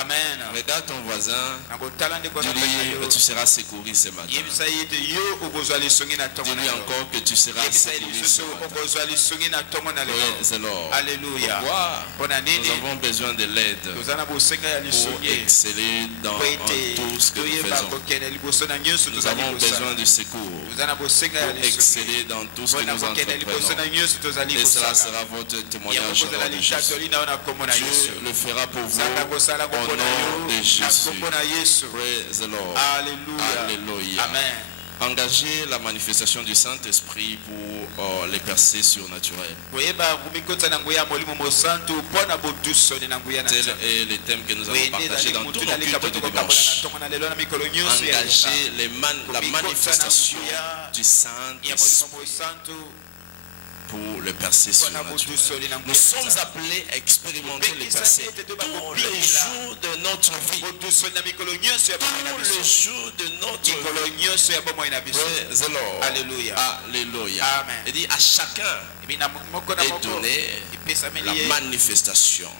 Amen. Regarde ton voisin. Dis-lui, tu seras secouru ce matin. Dis-lui encore que tu seras secouru ce matin. Praise the Lord. Alléluia. Pourquoi nous avons besoin de l'aide pour exceller dans tout ce que nous faisons. Nous avons besoin du secours pour exceller dans tout ce que nous entreprenons. Et cela sera votre témoignage au nom de Jésus. Dieu le fera pour vous au nom de Jésus. Praise the Lord. Alléluia. Amen. Engager la manifestation du Saint-Esprit pour les percées surnaturelles. Tel est le thème que nous avons partagé dans tous nos cultes de dimanche. Engager la manifestation du Saint-Esprit pour le percées surnaturelles. Nous sommes appelés à expérimenter les percées tous les jours de notre vie. Tous les jours de notre vie. Praise the Lord. Alléluia. Alléluia. Amen. Il dit à chacun est donné la manifestation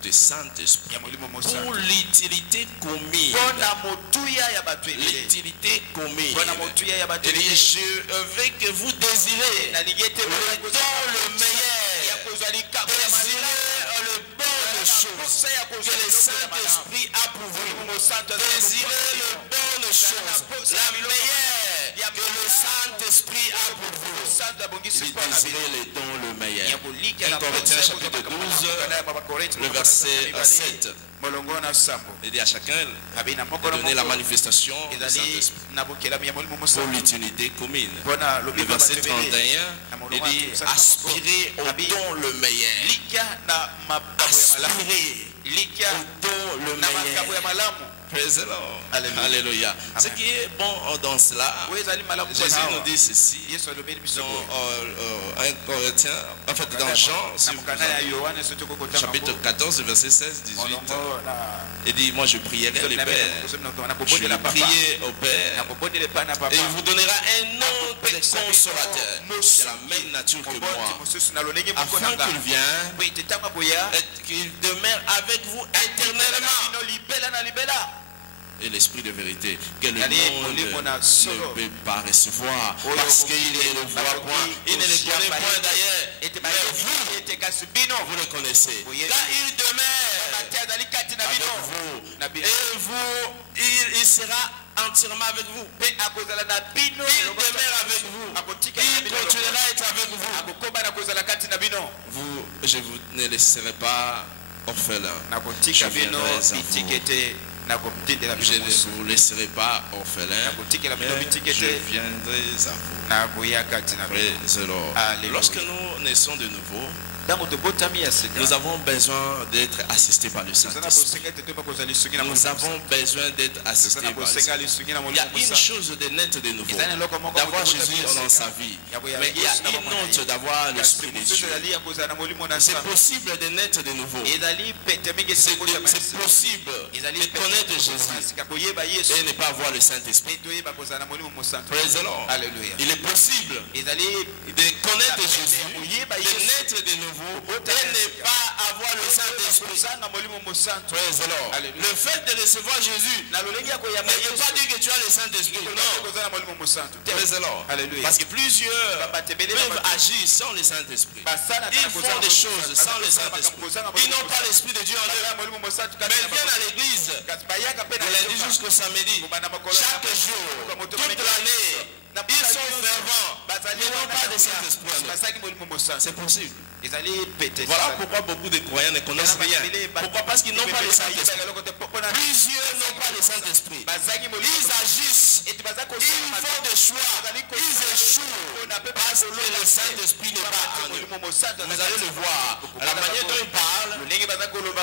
du Saint-Esprit pour l'utilité commune. L'utilité commune. Il dit, je veux que vous désirez le meilleur. Désirez le bonne chose que le Saint-Esprit a pour vous. Désirez le bonne chose, la meilleure que le Saint-Esprit a pour vous. Désirez les dons le meilleur. 1 Corinthiens chapitre 12, le verset 7. Il dit à chacun de donner la manifestation du Saint-Esprit pour l'utilité commune. Le verset 31, il dit aspirer au don le meilleur. Aspirer au don le meilleur. Praise the Lord. Alléluia. Ce qui est bon dans cela, Jésus nous dit ceci dans 1 Corinthiens, en fait dans Jean, chapitre 14, verset 16, 18. Il dit, moi je prierai le Père, je vais prier au Père, et il vous donnera un autre consolateur de la même nature que moi, afin qu'il vienne et qu'il demeure avec vous éternellement. Et l'esprit de vérité que le monde ne peut pas recevoir parce qu'il ne le voit point, il ne le connaît point d'ailleurs, mais vous le connaissez car il demeure avec vous et vous, il sera entièrement avec vous. Il demeure avec vous, il continuera à être avec vous. Je vous ne laisserai pas orphelin, je viendrai à vous. Je ne vous laisserai pas orphelin, mais je viendrai à vous. Praise the Lord. Lorsque nous naissons de nouveau, nous avons besoin d'être assistés par le Saint-Esprit. Nous avons besoin d'être assistés par le Saint-Esprit. Il y a une chose de naître de nouveau, d'avoir Jésus dans sa vie. Mais il y a une autre d'avoir l'Esprit de Dieu. C'est possible de naître de nouveau. C'est possible de connaître Jésus et ne pas avoir le Saint-Esprit. Praise the Lord. Il est possible de connaître Jésus, de naître de nouveau et ne pas avoir le Saint-Esprit. Praise the Lord. Le fait de recevoir Jésus ne veut pas dire que tu as le Saint-Esprit. Non. Praise the Lord. Parce que plusieurs peuvent agir sans le Saint-Esprit. Ils font des choses sans le Saint-Esprit. Ils n'ont pas l'Esprit de Dieu en eux. Mais ils viennent à l'église de lundi jusqu'au samedi. Chaque jour, toute l'année. Ils sont fervents, mais n'ont pas de Saint-Esprit. C'est possible. Voilà pourquoi beaucoup de croyants ne connaissent rien. Pourquoi? Parce qu'ils n'ont pas le Saint-Esprit. Plusieurs n'ont pas le Saint-Esprit. Ils agissent, ils font des choix, ils échouent parce que le Saint-Esprit n'est pas en eux. Vous allez le voir. À la manière dont ils parlent,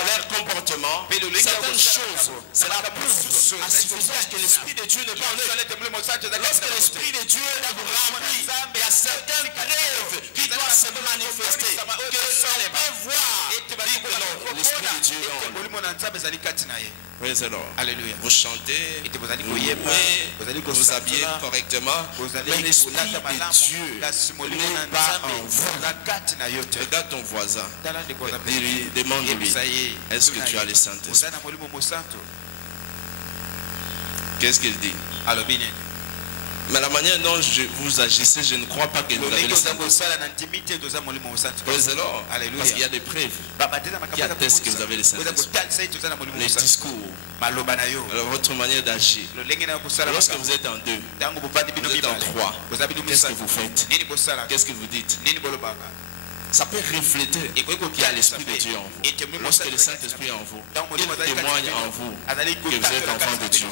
leur comportement, certaines choses, cela prouve à suffisance que l'Esprit de Dieu n'est pas en eux. Lorsque l'Esprit de Dieu vous remplit, il y a certaines preuves qui doivent se manifester. l'Esprit de Dieu est en lui. Praise the Lord. Alléluia. Vous chantez, vous louez, vous vous habillez correctement, mais l'Esprit de Dieu n'est pas en vous. Regarde ton voisin, demande-lui, est-ce que tu as le Saint-Esprit? Qu'est-ce qu'il dit? Mais la manière dont vous agissez, je ne crois pas que vous avez le Saint-Esprit. Praise the Lord. Parce qu'il y a des preuves qui attestent que vous avez le Saint-Esprit. Les discours, alors votre manière d'agir. Lorsque vous êtes en deux, vous êtes en trois, qu'est-ce que vous faites? Qu'est-ce que vous dites? Ça peut refléter qu'il y a l'Esprit de Dieu en vous. Lorsque le Saint-Esprit est en vous, il témoigne en vous que vous êtes enfant de Dieu.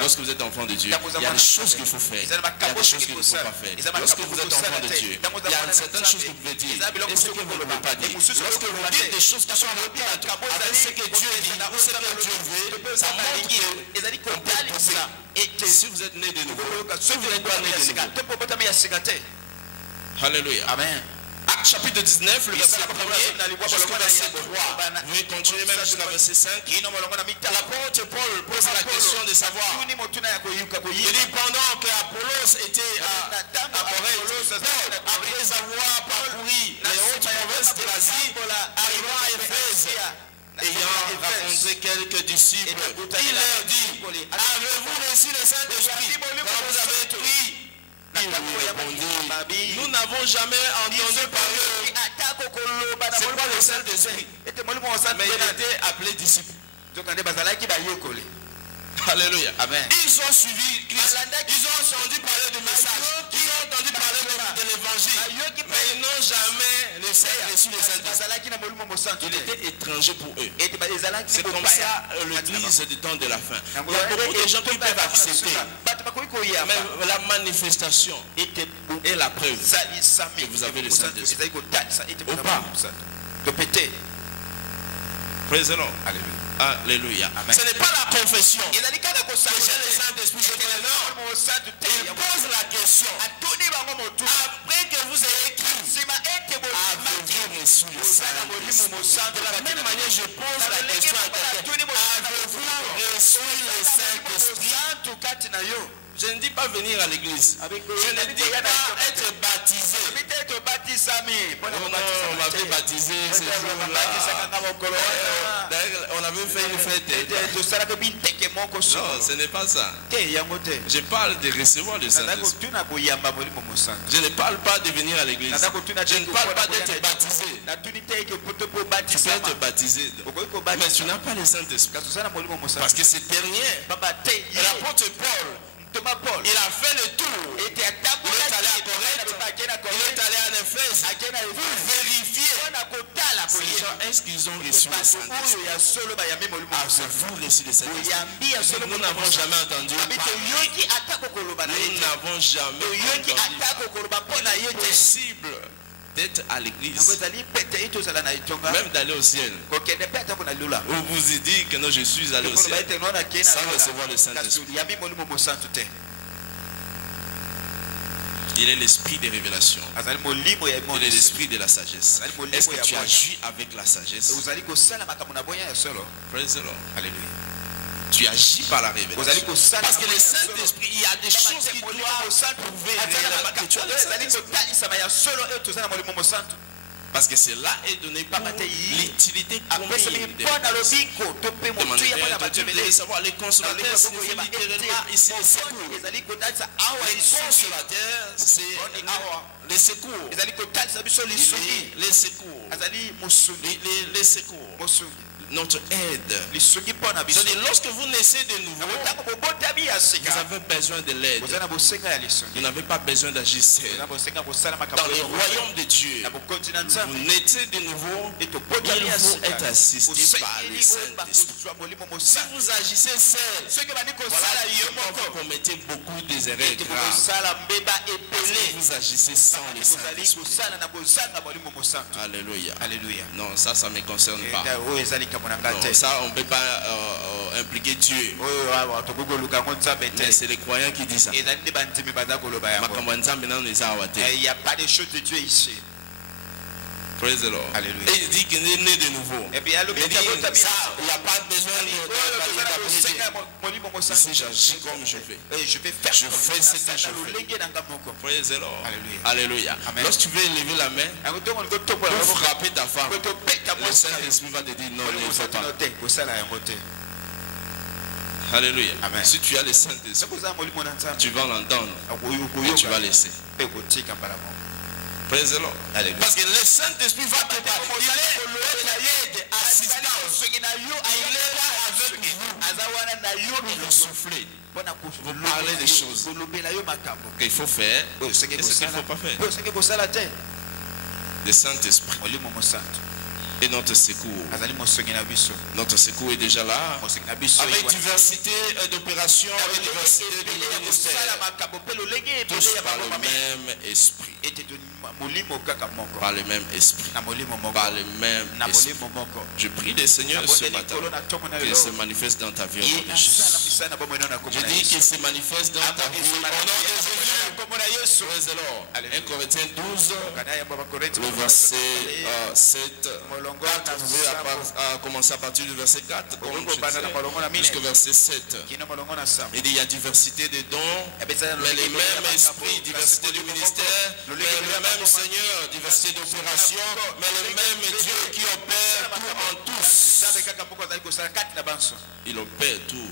Lorsque vous êtes enfant de Dieu, il y a des choses qu'il faut faire. Il y a des choses qu'il ne faut pas faire. Lorsque vous êtes enfant de Dieu, il y a certaines choses que vous pouvez dire et ce que vous ne pouvez pas dire. Lorsque vous dites des choses qui sont en rapport avec ce que Dieu dit ou ce que Dieu veut, ça montre qu'on peut pousser. Si vous êtes né de nouveau, si vous n'êtes pas né de nouveau. Alléluia. Amen. Acte chapitre 19, le verset 1er jusqu'au verset 3. Vous pouvez continuer même jusqu'au verset 5. L'apôtre Paul pose la question de savoir. Il dit pendant que Apollos était à Corinthe, après avoir parcouru les hautes provinces de l'Asie, arrivant à Éphèse, ayant rencontré quelques disciples, il leur dit, avez-vous reçu le Saint-Esprit quand vous avez pris? Nous n'avons jamais entendu parler. C'est quoi le Saint-Esprit? Mais il était appelé disciple. Alléluia. Amen. Ils ont suivi Christ. Ils ont entendu parler du message. Ils ont entendu parler de l'évangile. Mais ils n'ont jamais reçu le Saint-Esprit. Il était étranger pour eux. C'est comme ça l'église du temps de la fin. Il y a beaucoup de gens qui peuvent accepter. Mais la manifestation est la preuve que vous avez le Saint-Esprit. Ou pas. Praise the Lord. Alléluia. Alléluia. Ce n'est pas la confession. Que j'ai le Saint-Esprit, je dis non. Il pose la question. Après que vous ayez écrit, avez-vous reçu le Saint-Esprit? De la même manière, je pose la question à quelqu'un. Avez-vous reçu le Saint-Esprit? Je ne dis pas venir à l'église. Je ne dis pas être baptisé. On m'avait baptisé ce jour-là. On avait fait une fête. Non, ce n'est pas ça. Je parle de recevoir le Saint-Esprit. Je ne parle pas de venir à l'église. Je ne parle pas d'être baptisé. Tu peux être baptisé, mais tu n'as pas le Saint-Esprit. Parce que c'est dernier. L'apôtre Paul, il a fait le tour. Il est allé à Corinthe, il est allé à Éphèse pour vérifier ces gens, est-ce qu'ils ont reçu le Saint-Esprit? Avez-vous reçu le Saint-Esprit? Nous n'avons jamais entendu parler. Nous n'avons jamais entendu possible d'être à l'église, même d'aller au ciel. Ou vous y dites que non, je suis allé au ciel sans recevoir le Saint-Esprit. Il est l'esprit des révélations. Il est l'esprit de la sagesse. Est-ce que tu agis avec la sagesse? Praise the Lord. Alléluia. Tu agis par la révélation. Parce que le Saint-Esprit, il y a des choses qui doivent prouver réellement que tu as le Saint-Esprit. Parce que cela est donné pour l'utilité commune de l'Église. Tu devez savoir, les consommateurs signifient littéralement ici les secours. Les consommateurs, c'est les secours. Les secours. Les secours. Notre aide. C'est-à-dire, lorsque vous naissez de nouveau, vous avez besoin de l'aide. Vous n'avez pas besoin d'agir seul. Dans le royaume de Dieu, vous naissez de nouveau, il faut être assisté par le Saint-Esprit. Si vous agissez seul, voilà, vous commettez beaucoup des erreurs graves. Vous agissez sans le Saint-Esprit. Alléluia. Non, ça ne me concerne pas. Non, ça, on ne peut pas impliquer Dieu. Mais c'est les croyants qui disent ça. Il n'y a pas des choses de Dieu ici. Praise the Lord. Alléluia. Et il dit qu'il est né de nouveau. Et puis Il dit ça, il n'y a pas besoin de si j'agis comme je fais. Je fais ce que je fais. Praise the Lord. Alléluia. Lorsque tu veux élever la main pour frapper ta femme, le Saint-Esprit va te dire non, il ne faut pas. Alléluia. Amen. Si tu as le Saint-Esprit, tu vas l'entendre et tu vas laisser. Praise the Lord. Parce que le Saint-Esprit va te parler. Il est assistance. Il est là avec vous. Il va souffler. Vous parlez des choses qu'il faut faire et ce qu'il ne faut pas faire. Le Saint-Esprit est notre secours. Notre secours est déjà là. Avec diversité d'opérations, avec diversité de ministères. Tous par le même esprit. Par le même esprit. Par le même esprit. Je prie le Seigneur ce matin qu'il se manifeste dans ta vie au nom de Jésus. Je dis qu'il se manifeste dans ta vie au nom de Jésus. Praise the Lord. 1 Corinthiens 12, le verset 7. Vous pouvez commencer à partir du verset 4, comme je disais, jusqu'au verset 7. Il dit il y a diversité de dons, mais les mêmes esprits, diversité du ministère, mais le même Seigneur, diversité d'opérations, mais le même Dieu qui opère tout en tous. Il opère tout.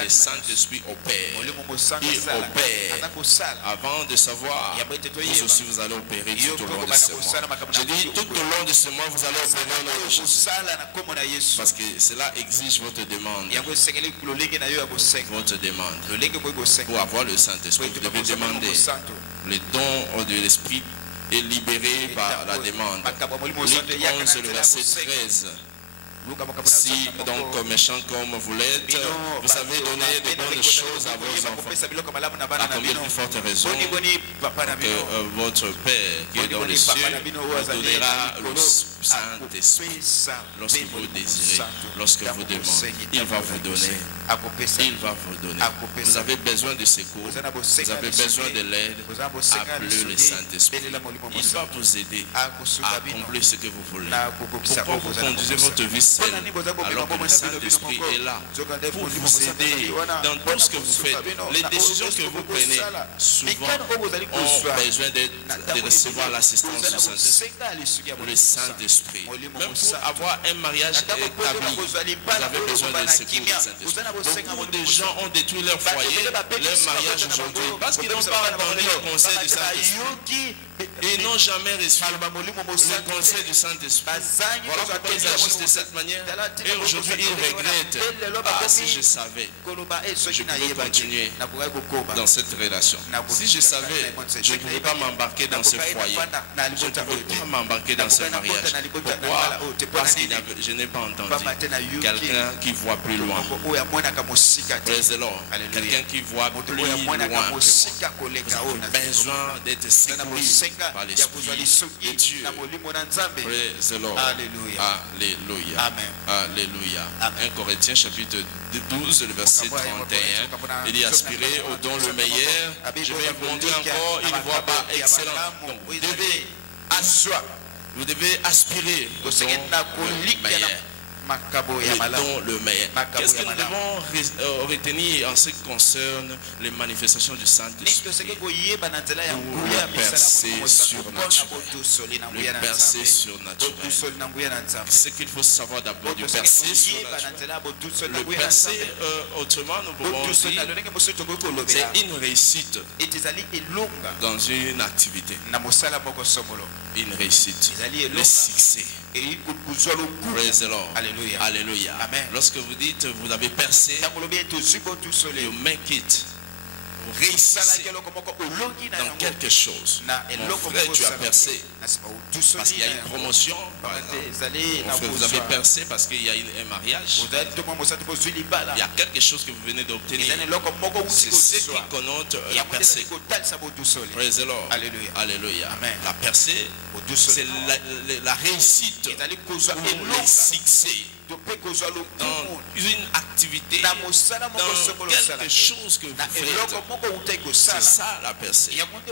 Le Saint-Esprit opère. Il opère. Avant de savoir, vous aussi vous allez opérer tout au long de ce mois. Je dis tout au long de ce mois, vous allez opérer au nom de Jésus. Parce que cela exige votre demande. Votre demande. Pour avoir le Saint-Esprit, vous devez demander. Le don de l'Esprit est libéré par la demande. Luc 11, le verset 13. Si donc méchant comme vous l'êtes, vous savez donner de bonnes choses à vos enfants. À combien plus forte raison que votre Père qui est dans les cieux vous donnera le Saint-Esprit lorsque vous désirez, lorsque vous demandez. Il va vous donner. Il va vous donner. Vous avez besoin de secours. Vous avez besoin de l'aide. Appelez le Saint-Esprit. Il va vous aider à accomplir ce que vous voulez. Pourquoi vous conduisez votre vie seul alors que le Saint-Esprit est là pour vous aider dans tout ce que vous faites? Les décisions que vous prenez souvent ont besoin de recevoir l'assistance du Saint-Esprit. Le Saint-Esprit. Même pour avoir un mariage établi, vous avez besoin de secours du Saint-Esprit. Beaucoup de gens ont détruit leur foyer, leur mariage aujourd'hui parce qu'ils n'ont pas entendu le conseil du Saint-Esprit. Ils n'ont jamais reçu le conseil du Saint-Esprit. Voilà pourquoi ils agissent de cette manière. Et aujourd'hui, ils regrettent. Ah, si je savais, je pouvais continuer dans cette relation. Si je savais, je ne pouvais pas m'embarquer dans ce foyer. Je ne pouvais pas m'embarquer dans ce mariage. Pourquoi? Parce que je n'ai pas entendu quelqu'un qui voit plus loin. Praise the Lord. Quelqu'un qui voit plus loin que moi. Vous avez besoin d'être sécurisé par l'Esprit de Dieu. Praise the Lord. Alléluia. Alléluia. Amen. Alléluia. 1 Corinthiens chapitre 12, le verset 31. Il dit aspirer au don le meilleur. Je vais vous montrer encore une voie pas excellente. Donc, vous devez aspirer au don le meilleur. Le meilleur. Qu'est-ce que nous devons retenir en ce qui concerne les manifestations du Saint-Esprit? Le percer surnaturel. Le percer surnaturel. Ce qu'il faut savoir d'abord du percer surnaturel. Le percer, autrement, nous pouvons dire, c'est une réussite dans une activité. Une réussite. Le succès. Praise the Lord. Alléluia. Alléluia. Amen. Lorsque vous dites vous avez percé, you make it. Vous réussissez dans quelque chose. Mon frère, tu as percé parce qu'il y a une promotion, par exemple. Mon frère, vous avez percé parce qu'il y a un mariage. Il y a quelque chose que vous venez d'obtenir. C'est ce qui connote la percée. Praise the Lord. Alléluia. Alléluia. Amen. La percée, c'est la réussite ou le succès. dans une activité, dans quelque chose que vous faites. C'est ça la percée. Comme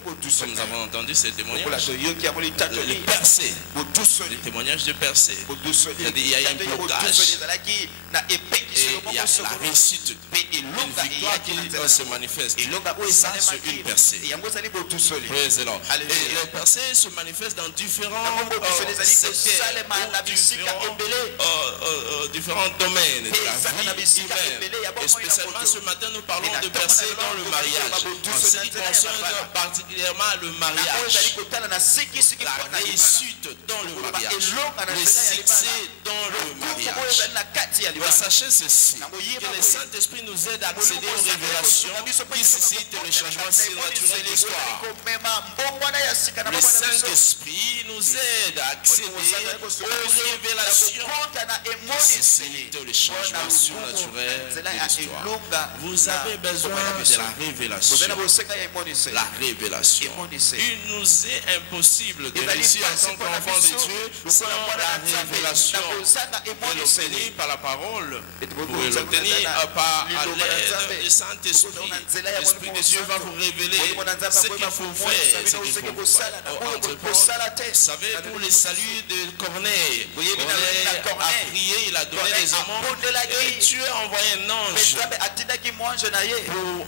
nous avons entendu ces témoignages, le percée, les témoignages de percée. Il y a un blocage et il y a la réussite, une victoire qui se manifeste. Ça, c'est une percée. Et les percées se manifestent dans différents différents domaines de la vie humaine. Et spécialement ce matin, nous parlons de percées dans le mariage. En ce qui concerne particulièrement le mariage, la réussite dans le mariage, le succès dans le mariage. Mais sachez ceci, que le Saint-Esprit nous aide à accéder aux révélations qui suscitent le changement surnaturel de l'histoire. Le Saint-Esprit nous aide à accéder aux révélations qui suscitent le changement surnaturel de l'histoire. Vous avez besoin de la révélation. La révélation. Il nous est impossible de réussir en tant qu'enfant de Dieu sans la révélation. Vous pouvez l'obtenir par la parole. Vous pouvez l'obtenir par l'aide du Saint-Esprit. L'Esprit de Dieu va vous révéler ce qu'il faut faire, ce qu'il faut entreprendre. Vous savez, pour le salut de Corneille, Corneille a prié, il a donné les aumônes et Dieu a envoyé un ange pour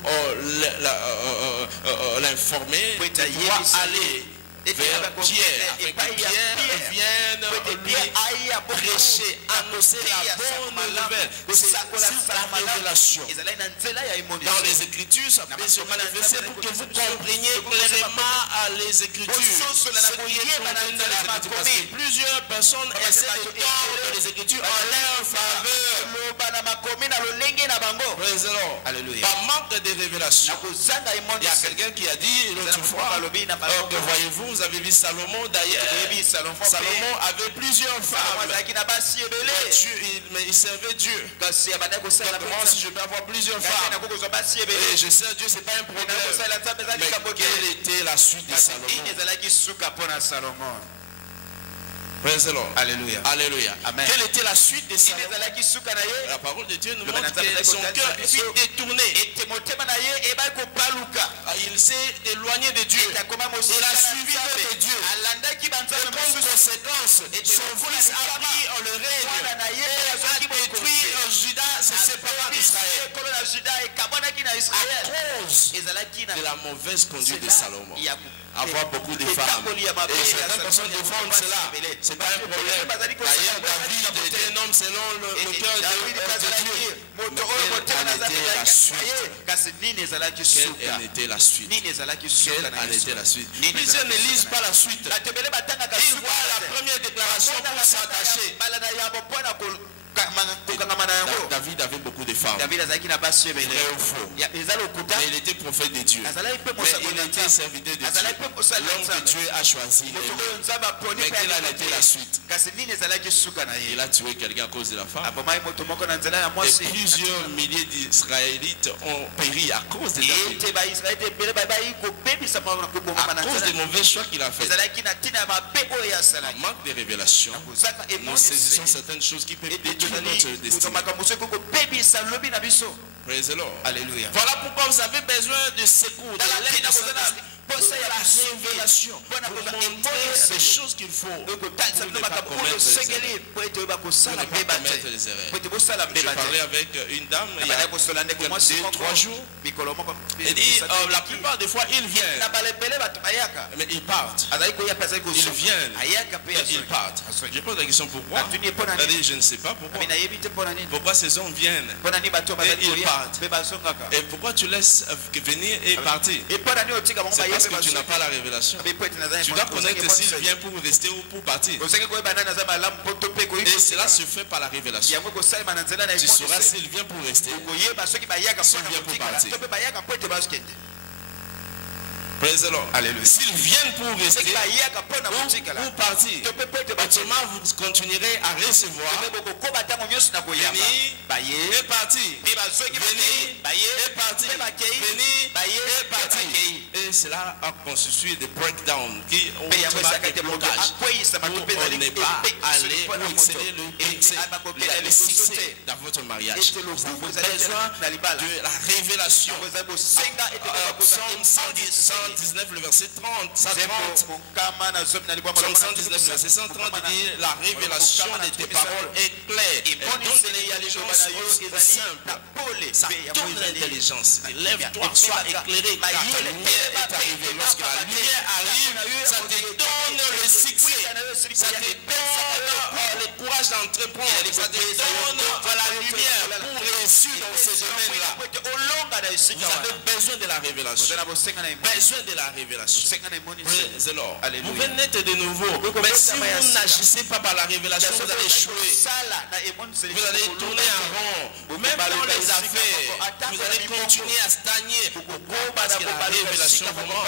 l'informer de pouvoir aller vers Pierre, afin que Pierre vienne lui prêcher, annoncer la bonne nouvelle. C'est la révélation. Dans les Écritures, ça peut se manifester pour que vous compreniez clairement les Écritures. Ce qui est contenu dans les Écritures. Parce que plusieurs personnes essaient de tordre les Écritures en leur faveur. Alléluia. Par manque de révélation. Il y a quelqu'un qui a dit l'autre fois que voyez-vous, vous avez vu Salomon d'ailleurs. Salomon avait plusieurs femmes. Mais il servait Dieu. Donc moi, si je peux avoir plusieurs femmes, et je sais Dieu, c'est pas un problème. Mais quelle était la suite de Salomon? Praise the Lord. Alléluia. Alléluia. Amen. Quelle était la suite de ça? La parole de Dieu nous montre que son cœur fut détourné. Il s'est éloigné de Dieu. Il a suivi d'autres dieux. Et comme conséquence, son fils a pris le règne et a détruit Juda, se séparant d'Israël. À cause de la mauvaise conduite de Salomon. Avoir beaucoup de femmes. Et certaines personnes défendent cela. Ce n'est pas un problème. D'ailleurs, David était un homme selon le cœur de Dieu. Mais quelle en était la suite? Quelle en était la suite? Quelle en était la suite? Plusieurs ne lisent pas la suite. Ils voient la première déclaration pour s'attacher. David avait beaucoup de femmes. Vrai ou faux? Mais il était prophète de Dieu. Mais il était serviteur de Dieu. L'homme que Dieu a choisi. Mais quelle a été la suite? Il a tué quelqu'un à cause de la femme. Et plusieurs milliers d'Israélites ont péri à cause de David. À cause des mauvais choix qu'il a fait. En manque de révélation, nous saisissons certaines choses qui peuvent détruire notre destinée. Praise the Lord. Alléluia. Voilà pourquoi vous avez besoin de secours, de l'aide de Saint-Esprit. Pour la révélation, pour montrer les choses qu'il faut pour ne pas commettre les erreurs. Je parlais avec une dame il y a 2-3 jours. Elle dit la plupart des fois ils viennent, mais ils partent. Ils viennent, mais ils partent. Je pose la question pourquoi. Elle dit je ne sais pas pourquoi. Pourquoi ces hommes viennent et ils partent. Et pourquoi tu laisses venir et partir? Parce que tu n'as pas la révélation. Tu dois connaître s'il vient pour rester ou pour partir. Et cela se fait par la révélation. Tu sauras s'il vient pour rester, s'il vient pour partir. Praise the Lord. Alléluia. S'ils viennent pour rester ou partir, autrement vous continuerez à recevoir, venir et partir, venir et partir, venir et partir. Et cela a constitué des breakdowns qui ont des blocages pour ne pas aller ou exceller le succès dans votre mariage. Vous avez besoin de la révélation. Psaume 119, le verset 30. Psaume 119, le verset 130 dit la révélation de tes paroles est claire. Et donc l'intelligence est simple. Ça tourne l'intelligence. Lève-toi, sois éclairé, car la lumière est arrivée. Lorsque la lumière arrive, ça te donne le succès. Ça te donne le courage d'entreprendre. Ça te donne la lumière pour réussir dans ces domaines-là. Vous avez besoin de la révélation. Besoin de la révélation. Praise the Lord. Vous venez naître de nouveau. Mais si vous n'agissez pas par la révélation, vous allez échouer. Vous allez tourner en rond. Même dans les affaires, vous allez continuer à stagner. Pourquoi? Parce que la révélation vous manque.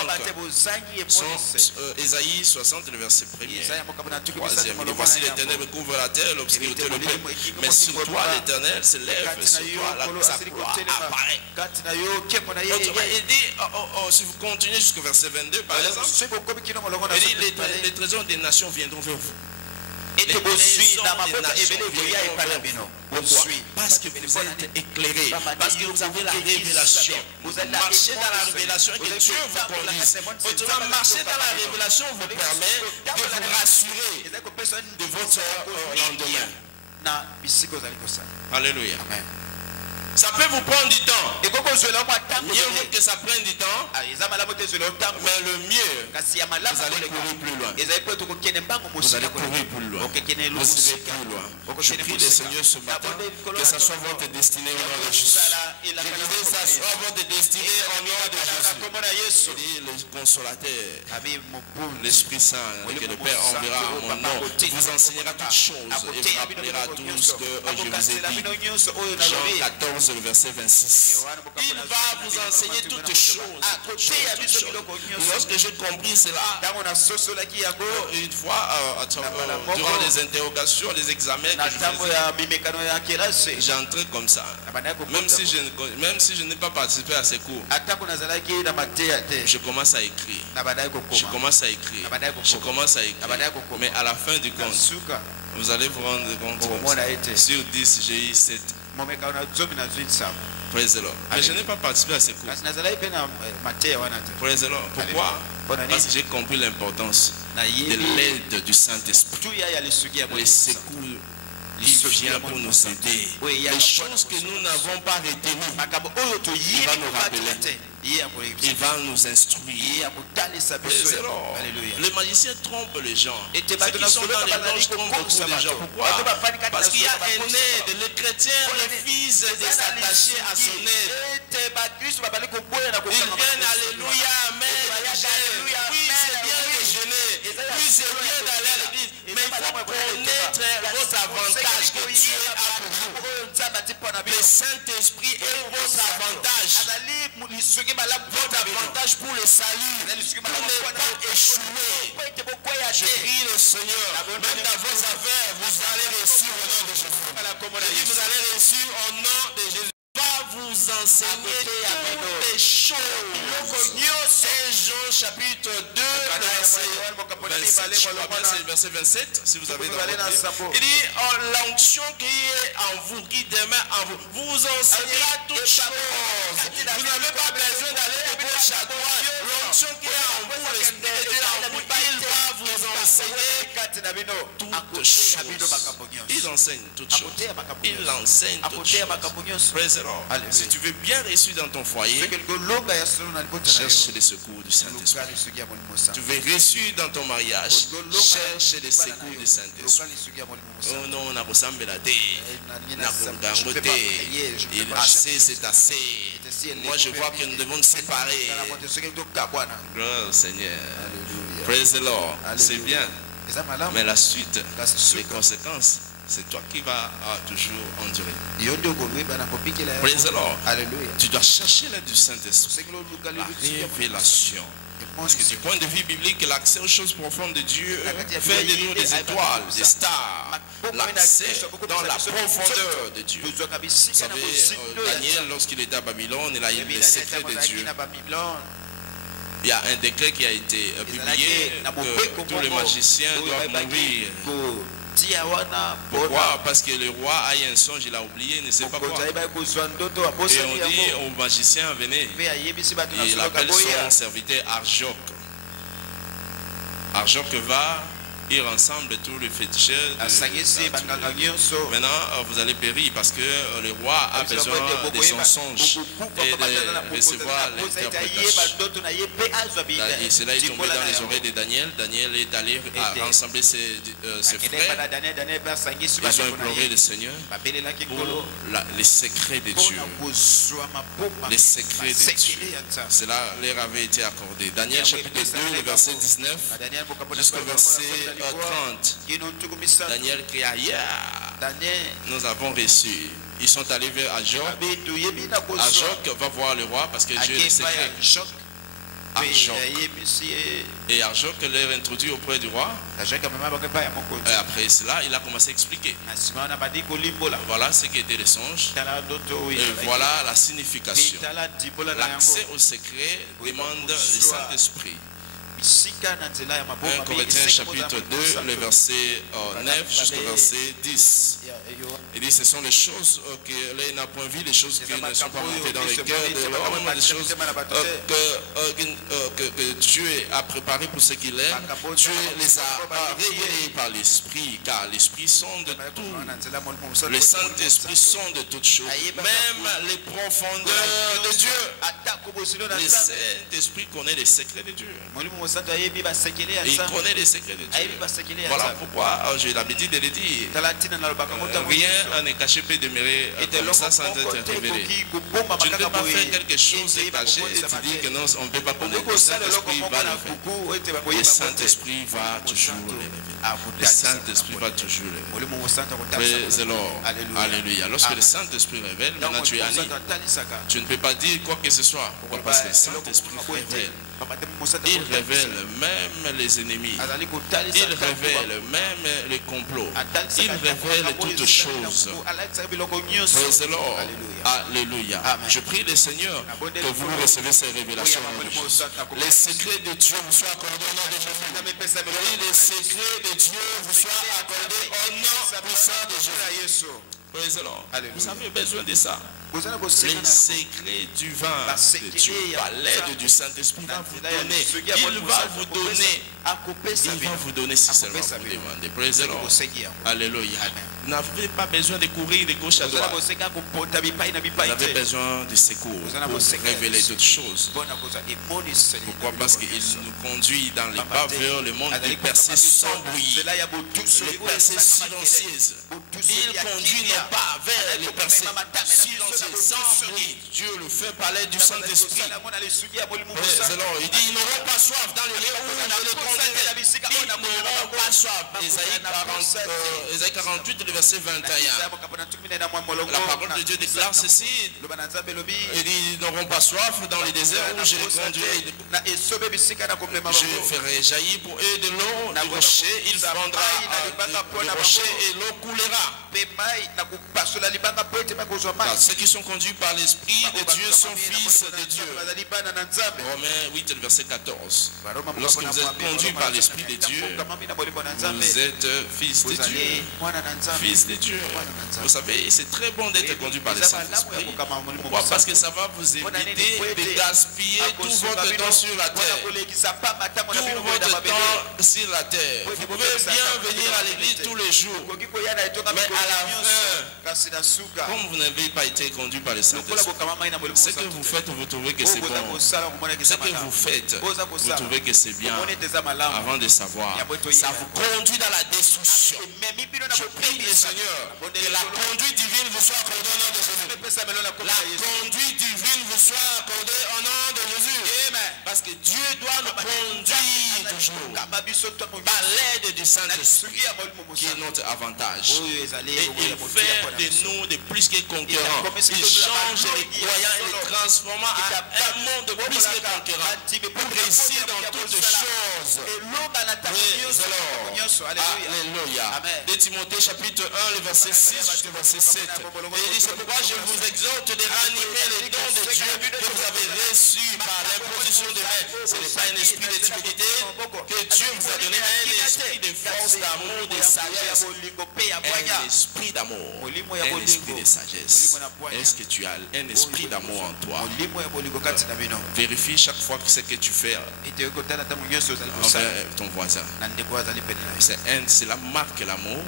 Ésaïe 60, le verset 1er. Troisième. Voici l'Éternel couvrent la terre, l'obscurité le peuple. Mais sur toi l'Éternel se lève, sur toi sa gloire apparaît. Il dit, si vous continuez jusqu'au verset 22, par exemple, il dit, les trésors des nations viendront vers vous. Les trésors des nations viendront vers vous. Pourquoi? Parce que vous êtes éclairés, parce que vous avez la révélation. Vous marchez dans la révélation et que Dieu vous conduise. Autrement, marcher dans la révélation vous permet de vous rassurer de votre lendemain. Alléluia. Ça peut vous prendre du temps. Il faut que ça prenne du temps. Mais le mieux, vous allez courir plus loin. Vous allez courir plus loin. Vous irez plus loin. Je prie le Seigneur ce matin que ça soit votre destinée au nom de Jésus. Que ça soit votre destinée au nom de Jésus. Et le consolateur, l'Esprit Saint, que le Père enverra en mon nom, vous enseignera toutes choses et vous rappellera tout ce que je vous ai dit. Jean 14. Le verset 26. Il va vous enseigner toutes choses. Lorsque j'ai compris cela, une fois, durant les interrogations, les examens que je faisais, j'entrais comme ça. Même si je n'ai pas participé à ces cours, je commence à écrire. Je commence à écrire. Je commence à écrire. Mais à la fin du compte, vous allez vous rendre compte, sur 10, j'ai eu 7. Praise the Lord. Mais je n'ai pas participé à ces cours. Praise the Lord. Pourquoi? Parce que j'ai compris l'importance de l'aide du Saint-Esprit. Les secours qui viennent pour nous aider. Les choses que nous n'avons pas retenues, il va nous rappeler. Il va nous instruire. Les magiciens trompent les gens. Ceux qui sont dans les loges trompent beaucoup de gens. Pourquoi? Parce qu'il y a un aide. Le chrétien refuse de s'attacher à son aide. Ils viennent, alléluia, amen. Oui, c'est bien de jeûner. Oui, c'est bien d'aller à l'église. Mais il faut connaître votre avantage que Dieu a pour vous. Le Saint-Esprit est votre avantage. Votre avantage pour le salut, pour ne pas échouer. Je prie le Seigneur, même dans vos affaires, vous allez réussir au nom de Jésus. Vous allez réussir au nom de Jésus. Va vous enseigner toutes les choses. C'est Jean chapitre 2, verset 27, si vous avez dans votre livre. Il dit, l'onction qui est en vous, qui demeure en vous, vous enseignera toutes choses. Vous n'avez pas besoin d'aller de gauche à droite. L'onction qui est en vous, l'Esprit de Dieu en vous, il va vous enseigner toutes choses. Il enseigne toutes choses. Il enseigne toutes choses. Praise the Lord. Si tu veux bien réussir dans ton foyer, cherche les secours du Saint-Esprit. Tu veux réussir dans ton mariage, cherche les secours du Saint-Esprit. Oh non, on a ressemblé la terre. On a regardé. Il assez, c'est assez. Moi, je vois que nous devons nous séparer. Gloire au Seigneur. Praise the Lord. C'est bien. Mais la suite, les conséquences, c'est toi qui vas toujours endurer. Praise the Lord. Tu dois chercher l'aide du Saint-Esprit. La révélation. Parce que du point de vue biblique, l'accès aux choses profondes de Dieu fait de nous des étoiles, des stars. L'accès dans la profondeur de Dieu. Vous savez, Daniel, lorsqu'il était à Babylone, il a eu les secrets de Dieu. Il y a un décret qui a été publié que tous les magiciens doivent mourir. Pourquoi? Parce que le roi a eu un songe, il a oublié, il ne sait pas quoi. Et on dit au magicien, venez. Et il appelle son serviteur Arjoc. Arjoc va, ils rassemblent tous les féticheurs. Maintenant, vous allez périr parce que le roi a besoin de son songe et de recevoir l'interprétation. Et cela est tombé dans les oreilles de Daniel. Daniel est allé rassembler ses frères. Ils ont imploré le Seigneur pour les secrets de Dieu. Les secrets de Dieu. Cela leur avait été accordé. Daniel chapitre 2, le verset 19 jusqu'au verset 30. Daniel cria, nous avons reçu. Ils sont allés vers Arjoc. Arjoc va voir le roi parce que Dieu est le secret. Arjoc. Et Arjoc leur introduit auprès du roi. Et après cela, il a commencé à expliquer. Voilà ce qui était le songe. Et voilà la signification. L'accès au secret demande le Saint-Esprit. 1 Corinthiens chapitre 2, le verset 9 jusqu'au verset 10. Il dit, ce sont les choses que l'œil n'a point vues, les choses qui ne sont pas montées dans le cœur de l'homme, les choses que Dieu a préparées pour ceux qu'il aime. Dieu les a révélées par l'Esprit, car l'Esprit sonde de tout. Le Saint-Esprit sonde de toutes choses, même les profondeurs de Dieu. Le Saint-Esprit connaît les secrets de Dieu. Et il connaît les secrets de Dieu. Voilà pourquoi j'ai l'habitude de le dire. Rien n'est caché peut demeurer comme ça sans être révélé. Tu ne peux pas faire quelque chose et caché et tu dis que non, on ne peut pas connaître. Le Saint-Esprit va le faire. Le Saint-Esprit va toujours le révéler. Le Saint-Esprit va toujours le révéler. Praise the Lord. Alléluia. Lorsque le Saint-Esprit révèle, maintenant tu es ami. Tu ne peux pas dire quoi que ce soit. Pourquoi? Parce que le Saint-Esprit révèle. Il révèle même les ennemis. Il révèle même les complots. Il révèle toutes choses. Praise the Lord. Alléluia. Je prie le Seigneur que vous recevez ces révélations. Les secrets de Dieu vous soient accordés au nom de Jésus. Les secrets de Dieu vous soient accordés au nom puissant de Jésus. Praise the Lord. Vous avez besoin de ça. Les secrets du vin de Dieu, à l'aide du Saint-Esprit, va vous donner. Il va vous donner. Il va vous donner si seulement vous demandez. Praise the Lord. Alléluia. Vous n'avez pas besoin de courir de gauche à droite. Vous avez besoin de secours pour révéler d'autres choses. Pourquoi? Parce qu'il nous conduit dans les pas vers le monde des percées sans bruit, les percées silencieuses. Il conduit nos pas vers les percées silencieuses sans bruit. Dieu le fait par l'aide du Saint-Esprit. Il dit, ils n'auront pas soif dans le lieu où je les conduirai. Ils n'auront pas soif. Ésaïe 48, le verset 21. La parole de Dieu déclare ceci. Il dit, ils n'auront pas soif dans le désert où je les conduirai. Je ferai jaillir pour eux de l'eau du rocher. Il prendra le rocher et l'eau coulera. Ceux qui sont conduits par l'Esprit de Dieu sont fils de Dieu. Romains 8, le verset 14. Lorsque vous êtes conduits par l'Esprit de Dieu, vous êtes fils de Dieu. Fils de Dieu. Vous savez, c'est très bon d'être conduit par le Saint-Esprit. Pourquoi? Parce que ça va vous éviter de gaspiller tout votre temps sur la terre. Tout votre temps sur la terre. Vous pouvez bien venir à l'église tous les jours. Mais à la fin, comme vous n'avez pas été conduit par le Saint-Esprit, ce que vous faites, vous trouvez que c'est bon. Ce que vous faites, vous trouvez que c'est bien. Avant de savoir, ça vous conduit dans la destruction. Je prie le Seigneur que la conduite divine vous soit accordée au nom de Jésus. La conduite divine vous soit accordée au nom de Jésus. Parce Parce que Dieu doit nous conduire toujours par l'aide du Saint-Esprit qui est notre avantage. Et il fait de nous de plus que conquérants. Il change les croyants et les transforme en un monde de plus que conquérants pour réussir dans toutes choses. Alléluia. De Timothée chapitre 1, le verset 6 jusqu'au verset 7. Et il dit, c'est pourquoi je vous exhorte de ranimer les dons de Dieu que vous avez reçus par l'imposition de main. Ce n'est pas un esprit de timidité que Dieu vous a donné, mais un esprit de force, d'amour, de sagesse. Un esprit d'amour, un esprit de sagesse. Est-ce que tu as un esprit d'amour en toi? Vérifie chaque fois que ce que tu fais envers ton voisin. C'est la marque de l'amour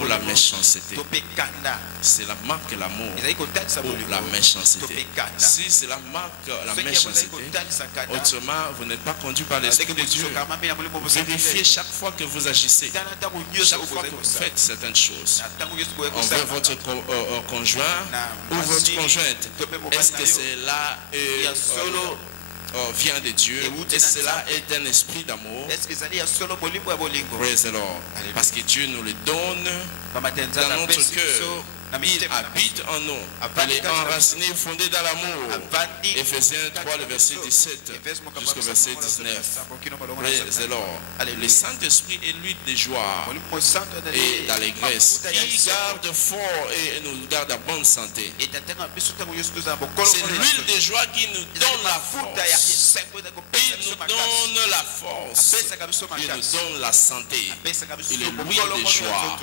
ou la méchanceté. C'est la marque de l'amour ou la méchanceté. Si c'est la marque de la méchanceté, autrement vous n'êtes pas conduit par l'Esprit de Dieu. Vérifiez chaque fois que vous agissez, chaque fois que vous faites certaines choses envers votre conjoint ou votre conjointe. Est-ce que cela vient de Dieu et cela est un esprit d'amour? Praise the Lord. Parce que Dieu nous le donne dans notre cœur. Il habite en nous. Il est enraciné, fondé dans l'amour. Ephésiens 3, le verset 17 jusqu'au verset 19. Praise the Lord. Le Saint-Esprit est l'huile de joie et d'allégresse qui garde fort et nous garde en bonne santé. C'est l'huile de joie qui nous donne la force. Il nous donne la force. Il nous donne la santé. Il est l'huile de joie.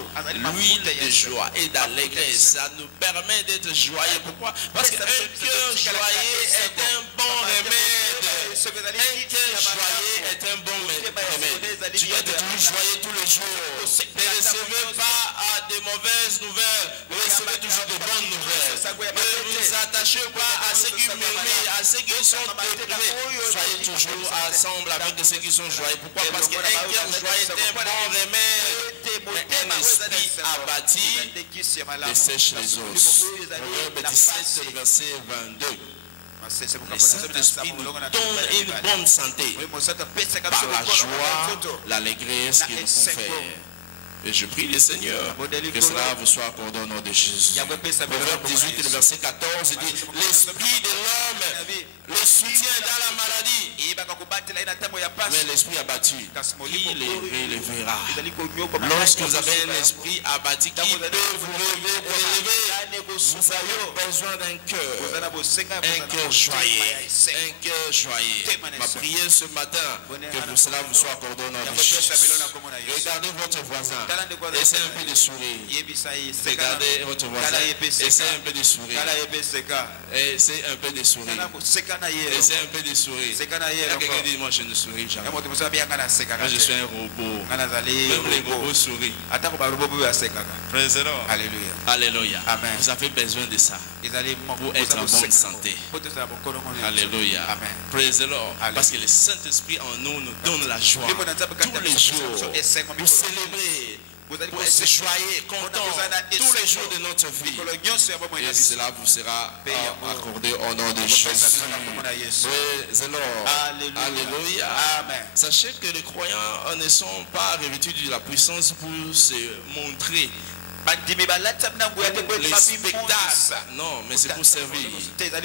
L'huile de joie et d'allégresse. Ça nous permet d'être joyeux. Pourquoi? Parce qu'un cœur joyeux est un bon remède. Un cœur joyeux est un bon remède. Tu dois être toujours joyeux tous les jours. Ne recevez pas à de mauvaises nouvelles. Recevez toujours de bonnes nouvelles. Ne vous attachez pas à ceux qui murmurent, à ceux qui sont déprimés. Soyez toujours ensemble avec ceux qui sont joyeux. Pourquoi? Parce qu'un cœur joyeux est un bon remède. Un esprit abattu dessèche les os. Proverbe 17, le verset 22. Le Saint-Esprit nous donne une bonne santé par la joie, l'allégresse qu'il nous confère. Et je prie le Seigneur que cela vous soit accordé au nom de Jésus. Proverbe 18, le verset 14 dit, l'esprit de l'homme le soutient dans la maladie, mais l'esprit abattu, qui le relèvera? Lorsque vous avez un esprit abattu qui peut vous relever, vous avez besoin d'un cœur joyeux, un cœur joyeux. Ma prière ce matin, que pour cela vous soit accordé au nom de Jésus. Regardez votre voisin. Essayez un peu de sourire. Regardez votre voisin. Essayez un peu de sourire. Essayez un peu de sourire. Essayez un peu de sourire. Quelqu'un dit, moi je ne souris jamais. Moi je suis un robot. Même les robots sourient. Praise the Lord. Alléluia. Alléluia. Amen. Vous avez besoin de ça pour être en bonne santé. Alléluia. Amen. Praise the Lord. Parce que le Saint-Esprit en nous nous donne la joie tous les jours pour célébrer, pour être joyeux, content tous les jours de notre vie. Et cela vous sera accordé au nom de Jésus. Praise the Lord. Alléluia. Amen. Sachez que les croyants ne sont pas revêtus de la puissance pour se montrer. Les spectacles, non, mais c'est pour servir.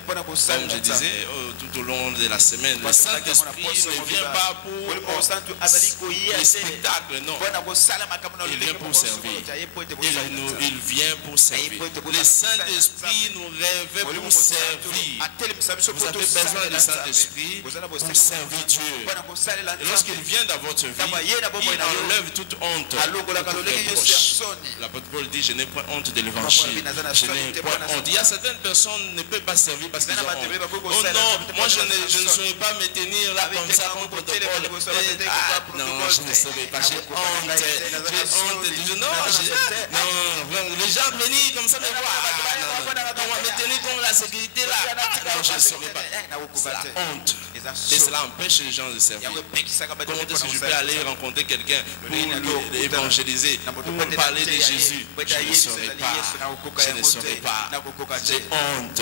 Comme je disais tout au long de la semaine, le Saint-Esprit ne vient pas pour les spectacles, non. Il vient pour servir. Il vient pour servir. Le Saint-Esprit nous rêve pour servir. Vous avez besoin du Saint-Esprit pour servir Dieu. Et lorsqu'il vient dans votre vie, il enlève toute honte. L'apôtre Paul dit, je n'ai pas honte de l'évangile. Je n'ai pas honte. Il y a certaines personnes qui ne peuvent pas servir parce qu'ils ont honte. Oh non, moi je ne saurais pas me tenir là comme ça comme protocole. Non, je ne saurais pas. J'ai honte. J'ai honte. Non, les gens venir comme ça me voir. On va me tenir comme la sécurité là. Non, je ne saurais pas. C'est la honte. Et cela empêche les gens de servir. Comment est-ce que je peux aller rencontrer quelqu'un pour évangéliser, pour parler de Jésus? Je ne saurais pas. Je ne saurais pas. J'ai honte.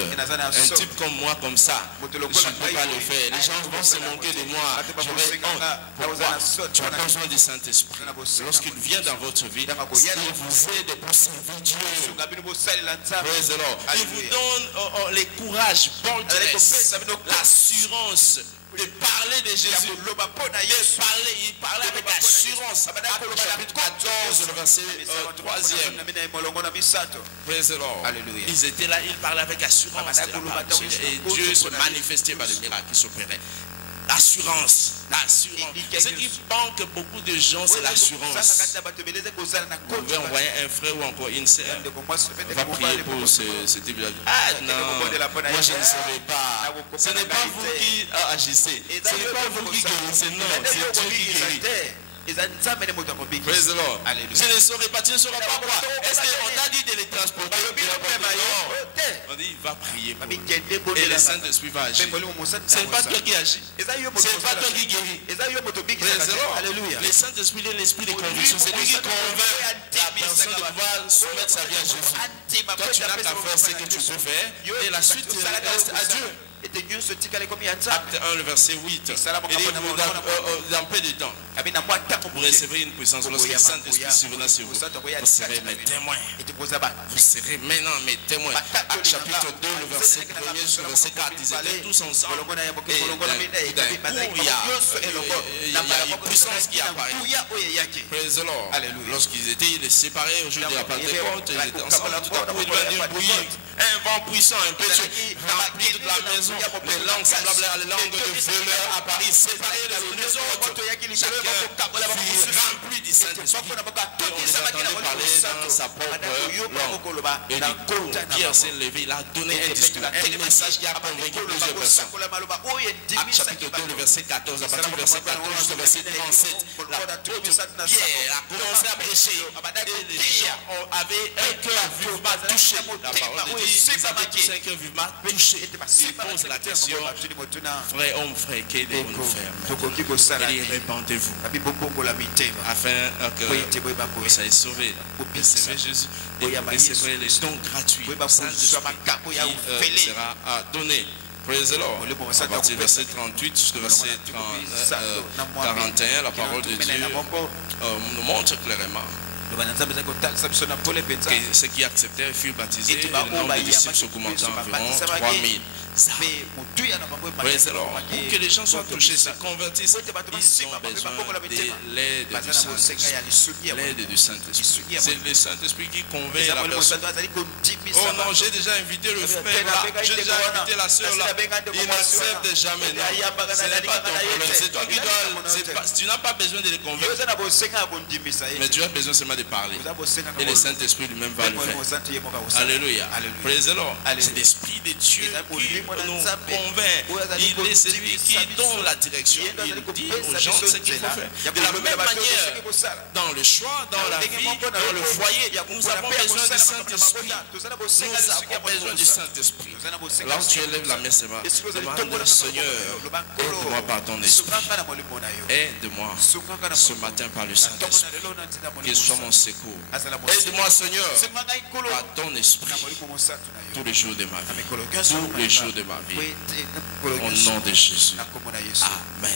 Un type comme moi, comme ça, je ne peux pas le faire. Les gens vont se moquer de moi. J'aurais honte. Pourquoi? Tu as besoin du Saint-Esprit. Lorsqu'il vient dans votre vie, il vous aide pour servir Dieu. Praise the Lord. Il vous donne le courage, l'assurance de parler de Jésus. Il parlait avec assurance. Actes chapitre 14, le verset 3e. Praise the Lord. Ils étaient là, ils parlaient avec assurance. Et Dieu se manifestait par les miracles qui s'opéraient. L'assurance. Ce qui manque beaucoup de gens, c'est l'assurance. Vous pouvez envoyer un frère ou encore une sœur. On va prier pour ce type de... Ah non, moi je ne savais pas. Ce n'est pas vous qui agissez. Ce n'est pas vous qui guérissez. Non, c'est Dieu qui guérit. Praise the Lord. Je ne saurais pas, tu ne sauras pas quoi. Est-ce qu'on t'a dit de les transporter? On dit, il va prier pour eux. Et le Saint-Esprit va agir. Ce n'est pas toi qui agis. Ce n'est pas toi qui guéris. Praise the Lord. Le Saint-Esprit est l'esprit de conviction. C'est lui qui convainc la personne de pouvoir soumettre sa vie à Jésus. Toi, tu n'as qu'à faire ce que tu peux faire. Et la suite reste à Dieu. Acte 1, le verset 8. Il dit, dans peu de temps, vous recevrez une puissance. Lorsque le Saint-Esprit surviendra sur vous, vous serez mes témoins. Vous serez maintenant mes témoins. Acte chapitre 2, le verset 1er jusqu'au verset 4. Ils étaient tous ensemble. Et d'un coup, il y a une puissance qui apparaît. Praise the Lord. Lorsqu'ils étaient séparés au jour de la Pentecôte, ils étaient ensemble. Tout à coup, il va dire bouillir. Un vent puissant, un péché, remplit toute la maison. Les langues semblables à les langues de voleurs à Paris, séparées les unes des autres. Chacun fut rempli du Saint-Esprit. Et on les entendait parler dans sa propre langue. Et du coup, Pierre s'est levé, il a donné un discours, un message qui a convaincu plusieurs personnes. Acte chapitre 2, le verset 14, à partir du verset 14 jusqu'au verset 37. Pierre a commencé à prêcher. Et les gens avaient un cœur vivement touché. La parole de Dieu, ils avaient tous un cœur vivement touché. Il pose la question, frère, homme, frère, qu'est-ce que nous faire? Il dit, répandez-vous afin que vous soyez sauvés. Recevez Jésus et recevrez les dons gratuits. Saint-Esprit qui sera donné. Praise the Lord. À partir du verset 38 jusqu'au verset 41, la parole de Dieu nous montre clairement que ceux qui acceptèrent furent baptisés et le nombre de disciples s'augmentant environ 3000. Praise the Lord. Pour que les gens soient touchés, se convertissent, ils ont besoin de l'aide du Saint-Esprit. L'aide du Saint-Esprit. C'est le Saint-Esprit qui convainc la personne. Oh non, j'ai déjà invité le frère là, j'ai déjà invité la soeur là. Il n'accepte jamais. Non, ce n'est pas ton problème. C'est toi qui dois. Tu n'as pas besoin de les convaincre. Mais tu as besoin seulement de parler. Et le Saint-Esprit lui-même va le faire. Alléluia. Praise the Lord. C'est l'Esprit de Dieu qui nous convainc. Il est celui qui donne la direction. Il dit aux gens ce qu'il faut faire. De la même manière, dans le choix, dans la vie, dans le foyer, nous avons besoin du Saint-Esprit. Nous avons besoin du Saint-Esprit. Lorsque tu élèves la main, c'est moi. Demande, Seigneur, aide-moi par ton esprit. Aide-moi ce matin par le Saint-Esprit. Qu'il soit mon secours. Aide-moi, Seigneur, par ton esprit. Tous les jours de ma vie. Tous les jours de ma vie. Au nom de Jésus. Amen.